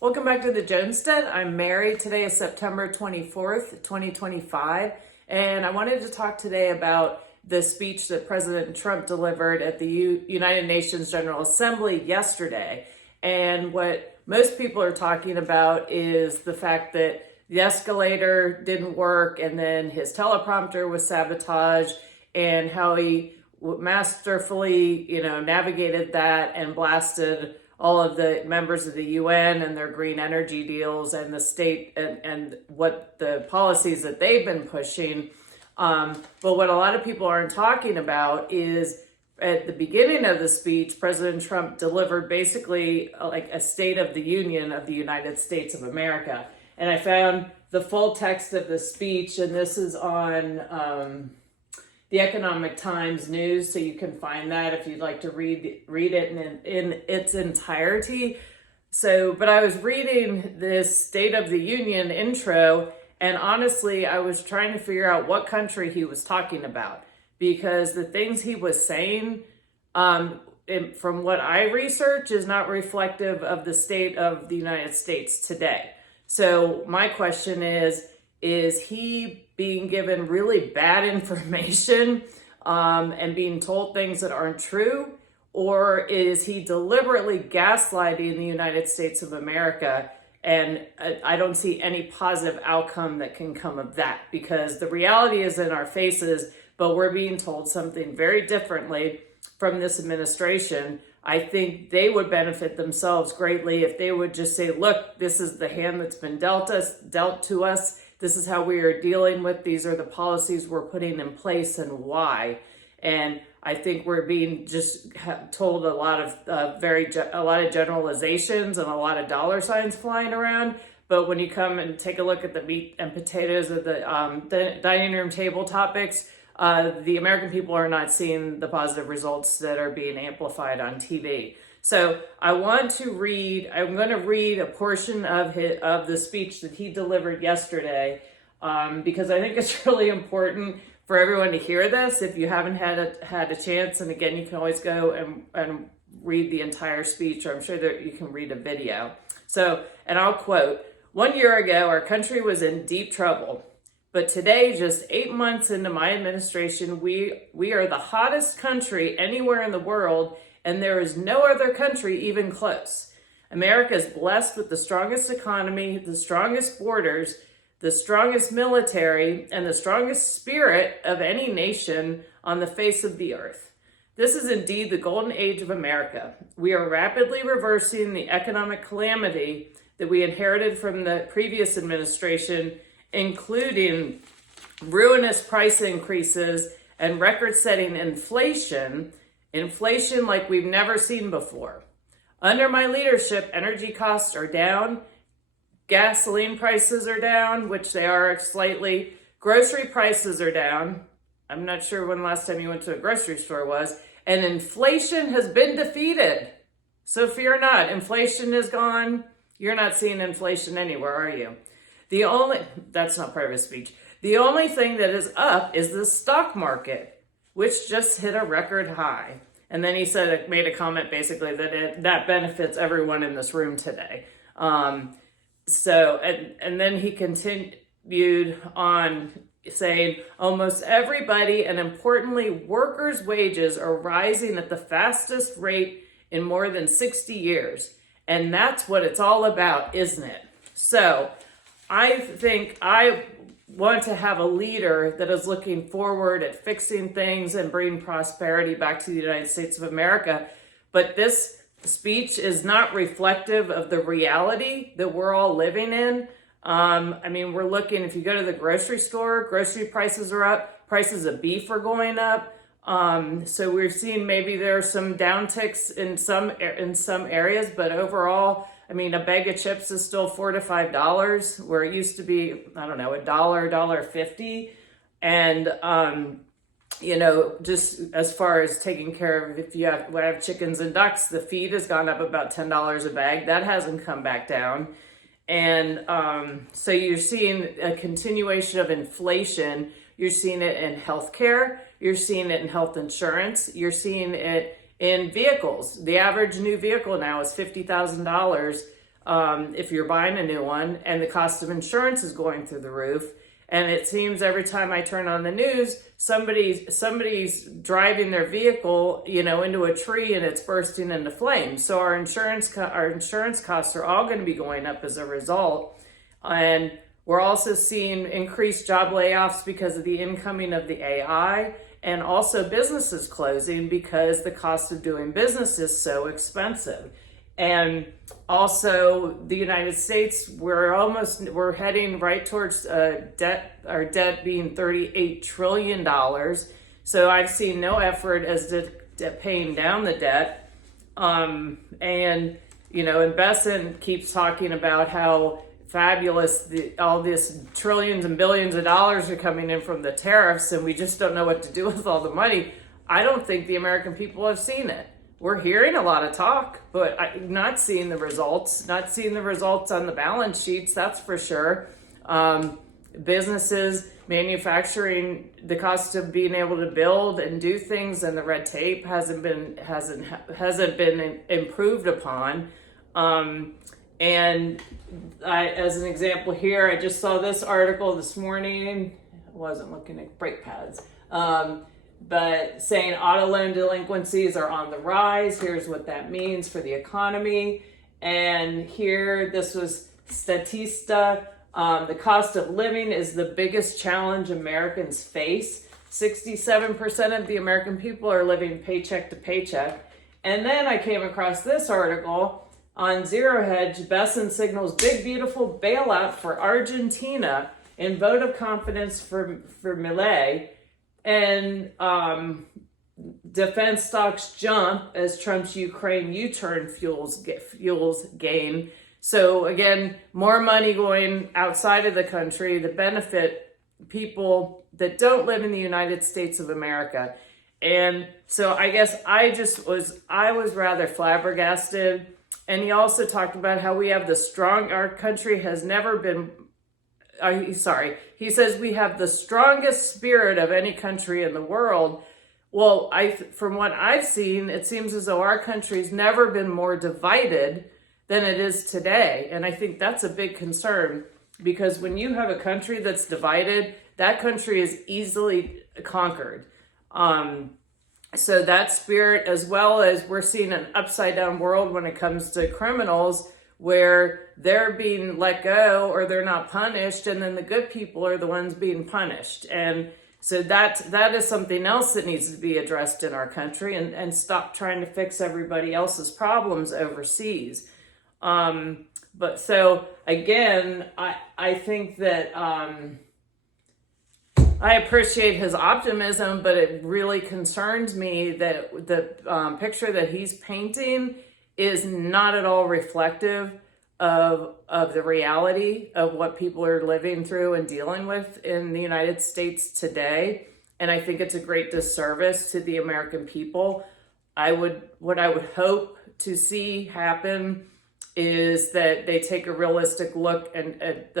Welcome back to the Jonestead. I'm Mary. Today is September 24th, 2025, and I wanted to talk today about the speech that President Trump delivered at the United Nations General Assembly yesterday. And what most people are talking about is the fact that the escalator didn't work, and then his teleprompter was sabotaged, and how he masterfully, navigated that and blasted all of the members of the UN and their green energy deals and the state and what the policies that they've been pushing. But what a lot of people aren't talking about is at the beginning of the speech, President Trump delivered basically like a State of the Union of the United States of America. And I found the full text of the speech, and this is on the Economic Times News, so you can find that if you'd like to read it in its entirety. But I was reading this State of the Union intro, and honestly, I was trying to figure out what country he was talking about, because the things he was saying, from what I research, is not reflective of the state of the United States today. So my question is he being given really bad information and being told things that aren't true? Or is he deliberately gaslighting the United States of America? And I don't see any positive outcome that can come of that, because the reality is in our faces, but we're being told something very differently from this administration. I think they would benefit themselves greatly if they would just say, look, this is the hand that's been dealt to us. This is how we are dealing with. These are the policies we're putting in place and why. And I think we're being just told a lot of generalizations and a lot of dollar signs flying around. But when you come and take a look at the meat and potatoes of the dining room table topics, the American people are not seeing the positive results that are being amplified on TV. So I'm going to read a portion of the speech that he delivered yesterday, because I think it's really important for everyone to hear this if you haven't had a chance. And again, you can always go and read the entire speech, or I'm sure that you can read a video. And I'll quote, "1 year ago, our country was in deep trouble. But today, just 8 months into my administration, we are the hottest country anywhere in the world, and there is no other country even close. America is blessed with the strongest economy, the strongest borders, the strongest military, and the strongest spirit of any nation on the face of the earth. This is indeed the golden age of America. We are rapidly reversing the economic calamity that we inherited from the previous administration, including ruinous price increases and record-setting inflation like we've never seen before. Under my leadership, energy costs are down, gasoline prices are down, which they are slightly, grocery prices are down. I'm not sure when the last time you went to a grocery store was, and inflation has been defeated. So fear not, inflation is gone. You're not seeing inflation anywhere, are you? That's not part of his speech. The only thing that is up is the stock market, which just hit a record high." And then he made a comment basically that benefits everyone in this room today. And then he continued on saying, "Almost everybody, and importantly, workers' wages are rising at the fastest rate in more than 60 years. And that's what it's all about, isn't it?" So I think I want to have a leader that is looking forward at fixing things and bringing prosperity back to the United States of America. But this speech is not reflective of the reality that we're all living in. We're looking, if you go to the grocery store, grocery prices are up, prices of beef are going up. So we're seeing maybe there are some downticks in some areas, but overall, a bag of chips is still $4 to $5, where it used to be, $1, $1.50. And, just as far as taking care of, if you have chickens and ducks, the feed has gone up about $10 a bag. That hasn't come back down. And so you're seeing a continuation of inflation. You're seeing it in healthcare. You're seeing it in health insurance. You're seeing it in vehicles. The average new vehicle now is $50,000. if you're buying a new one, and the cost of insurance is going through the roof. And it seems every time I turn on the news, somebody's driving their vehicle, into a tree and it's bursting into flames. So our insurance costs are all going to be going up as a result. And we're also seeing increased job layoffs because of the incoming of the AI, and also businesses closing because the cost of doing business is so expensive. And also the United States, we're heading right towards our debt being $38 trillion. So I've seen no effort as to paying down the debt. And Besson keeps talking about how fabulous all this trillions and billions of dollars are coming in from the tariffs, and we just don't know what to do with all the money. I don't think the American people have seen it. We're hearing a lot of talk, but not seeing the results, on the balance sheets, that's for sure. Businesses, manufacturing, the cost of being able to build and do things, and the red tape hasn't been improved upon. And as an example here, I just saw this article this morning. I wasn't looking at brake pads. But saying auto loan delinquencies are on the rise. Here's what that means for the economy. And here, this was Statista. The cost of living is the biggest challenge Americans face. 67% of the American people are living paycheck to paycheck. And then I came across this article on Zero Hedge. Besson signals big, beautiful bailout for Argentina in vote of confidence for Milei. And defense stocks jump as Trump's Ukraine U-turn fuels gain. So again, more money going outside of the country to benefit people that don't live in the United States of America. And so I guess I was rather flabbergasted. And he also talked about how we have our country has never been, he says we have the strongest spirit of any country in the world. Well, from what I've seen, it seems as though our country's never been more divided than it is today. And I think that's a big concern, because when you have a country that's divided, that country is easily conquered. So that spirit, as well as we're seeing an upside down world when it comes to criminals, where they're being let go or they're not punished, and then the good people are the ones being punished. And so that is something else that needs to be addressed in our country, and stop trying to fix everybody else's problems overseas. But so again, I think that I appreciate his optimism, but it really concerns me that the picture that he's painting is not at all reflective of the reality of what people are living through and dealing with in the United States today. And I think it's a great disservice to the American people. What I would hope to see happen is that they take a realistic look at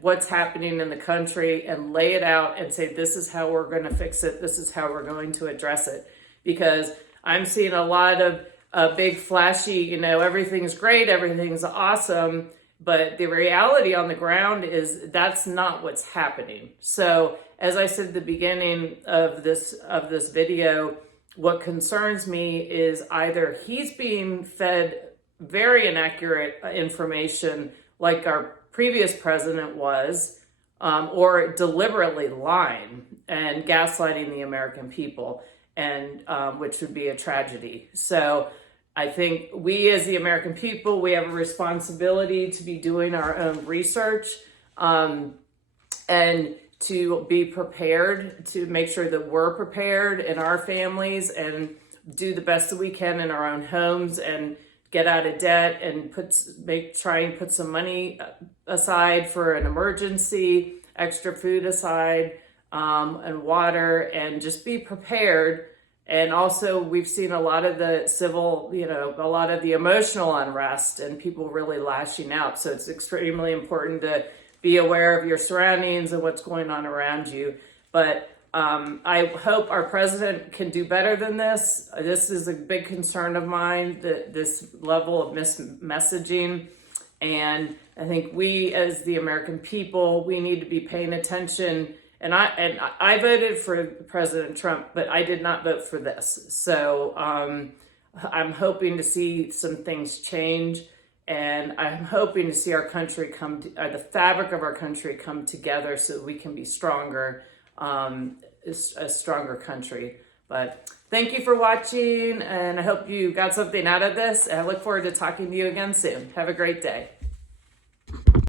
what's happening in the country and lay it out and say, this is how we're going to fix it. This is how we're going to address it. Because I'm seeing a lot of big flashy, everything's great, everything's awesome. But the reality on the ground is that's not what's happening. So as I said at the beginning of this video, what concerns me is either he's being fed very inaccurate information like our previous president was, or deliberately lying and gaslighting the American people, and which would be a tragedy. So I think we as the American people, we have a responsibility to be doing our own research, and to be prepared, to make sure that we're prepared in our families and do the best that we can in our own homes and get out of debt and try and put some money aside for an emergency, extra food aside, and water, and just be prepared. And also we've seen a lot of the a lot of the emotional unrest and people really lashing out. So it's extremely important to be aware of your surroundings and what's going on around you. But I hope our president can do better than this. This is a big concern of mine, this level of messaging. And I think we, as the American people, we need to be paying attention. And I voted for President Trump, but I did not vote for this. So I'm hoping to see some things change. And I'm hoping to see our country the fabric of our country come together so that we can be stronger, a stronger country. But thank you for watching, and I hope you got something out of this. And I look forward to talking to you again soon. Have a great day.